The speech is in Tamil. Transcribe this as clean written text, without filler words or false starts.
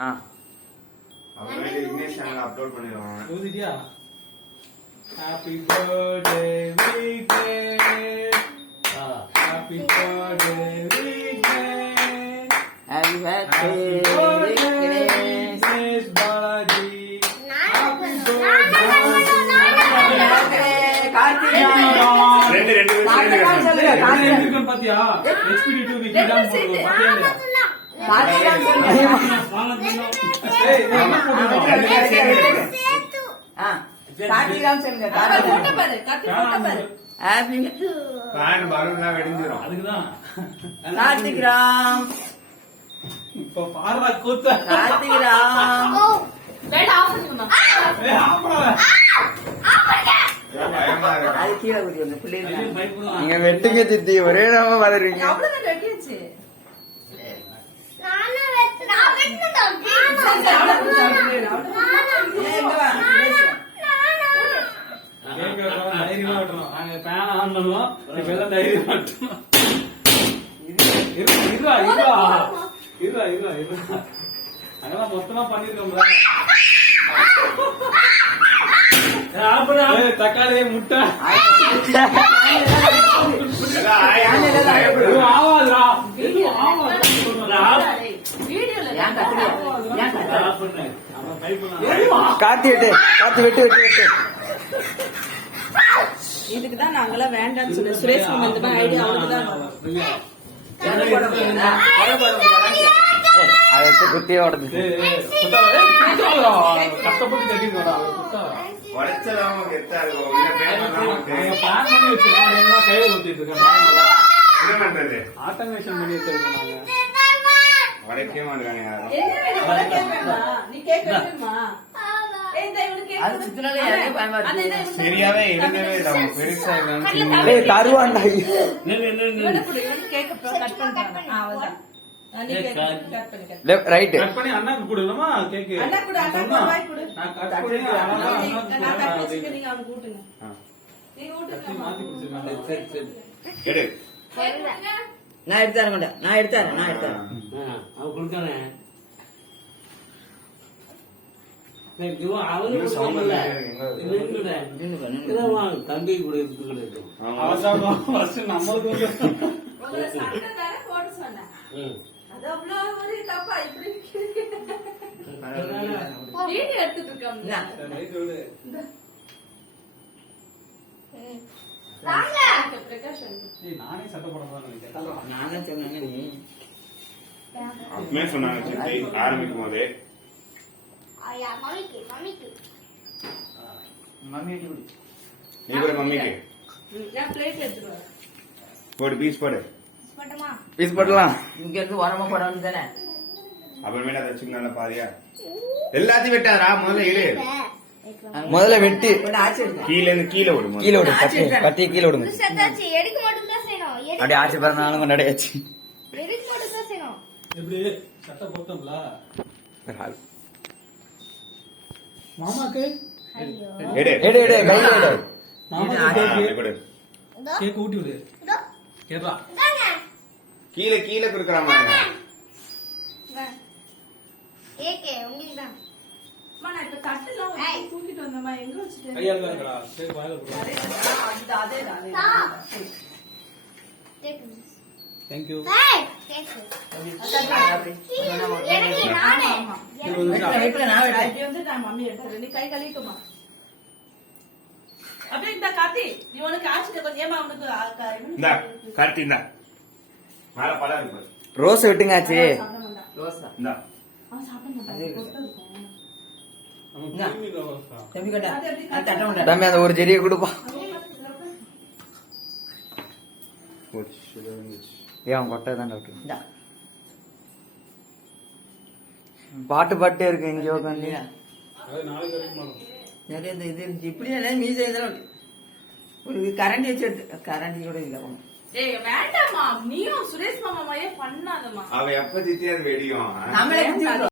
அவரே இங்கிலீஷ் சேனல் அப்லோட் பண்ணிடுவாங்க. ஊதிட்டியா? Happy birthday weekend. Happy birthday weekend. Happy birthday miss Balaji. Happy birthday ரெண்டு பாத்தியா? எக்ஸ்பீடி 2 வீக்கெண்ட் தான் போடுவோம். பாத்தியா? கார்த்திகிராம் இப்ப பாரா கூத்த கார்த்திகிராம் அது கீழே குதி வந்து பிள்ளைங்க நீங்க வெட்டுங்க சித்தி, ஒரே நாம வளருவீங்க. மொத்தமா பண்ணிருக்கோம்ல. தக்காளி முட்டை ஆவாதுரா. கார்த்தி வெட்டு, கார்த்தி வெட்டு வெட்டு வெட்டு. இதுக்குதான் நாங்களாம் வேண்டாம்னு சொன்னேன். சுரேஷ் இந்த மாதிரி ஐடியா அவனுக்குதான் அதை வச்சு குத்தியே ஓடுது. கஷ்டப்பட்டு கட்டிருக்கா உடைச்சலாம கெத்தாது கையை ஊத்திட்டு இருக்கேன். ஆட்டோமேஷன் பண்ணி வச்சிருக்கோம் நாங்க. உடைக்கவே மாட்டாங்க யாரும். நீ கேட்கணுமா? சரியாவே இருந்தவே இல்லை. அவங்க பெருசா டேய் தருவான்டா. ரைட் கட் பண்ணி அண்ணாக்கு கொடுக்கணுமா? கேக்கு நான் கட் பண்ணி மாத்தி கொடுத்துருக்கேன். சரி சரி எடு. நான் எடுத்தாரேன் கொண்டா, நான் எடுத்தாரேன் அவன் கொடுத்தானே. தம்பி கூட இருக்கு. நம்மளுக்கு நானே சட்டை போடதான் நினைக்கிறேன். நானே சொன்னேன். அப்பவே சொன்னாங்க சித்தி ஆரம்பிக்கும் போதே. நீ கூட மம்மிக்கு போடு, பீஸ் போடு. பீஸ் போடலாம். இங்க இருந்து உரமா போடணும் தானே. அப்புறமேல அதை வச்சுக்க நல்லா பாதியா எல்லாத்தையும் வெட்டாரா. முதல்ல இரு, முதல்ல வெட்டி கீழே இருந்து கீழே விடு. கீழே விடு, கட்டி கட்டி கீழே விடுங்க. அப்படியே ஆச்சு பிறந்தாலும் கொண்டாடியாச்சு. எப்படி சட்டை போட்டோம்ல மாமாக்கு? எடு எடு எடு கையில எடு. மாமாக்கு கொடு. கேக் ஊட்டி விடு. கேட்பா கீழே கீழே கொடுக்குறாங்க. தூக்கிட்டு வந்தமா எங்க வச்சுட்டு கையால தான் இருக்கா? சரி வாயில போடு. தேங்க்யூ. மம்மி எடுத்துறேன். நீ கை கழுவிட்டுமா? அப்படியே இந்த காத்தி நீ உனக்கு ஆச்சுட்டு கொஞ்சம் ஏமா அவனுக்கு இந்தா கார்த்தி இந்தா மேல பழம் இருக்கு. ரோஸ் வெட்டுங்காச்சு. இந்தா அவன் சாப்பிட மாட்டான். தம்பி கட்டா தட்ட மாட்டா. தம்பி அந்த ஒரு செடியை கொடுப்பா. ஏன் கொட்டை தான் டாக்டர். பாட்டு பாட்டே இருக்கு இங்க உட்காந்து. நாளைக்கு வரைக்கும் நிறைய இந்த இது இப்படி மீச இதெல்லாம் ஒரு கரண்டி வச்சு எடுத்து கரண்டி கூட இல்லை. ஏய் வேண்டாமா, நீயும் சுரேஷ் மாமா மாதிரியே பண்ணாதமா. அவ எப்ப சித்தி அது வெடியும். நம்மளே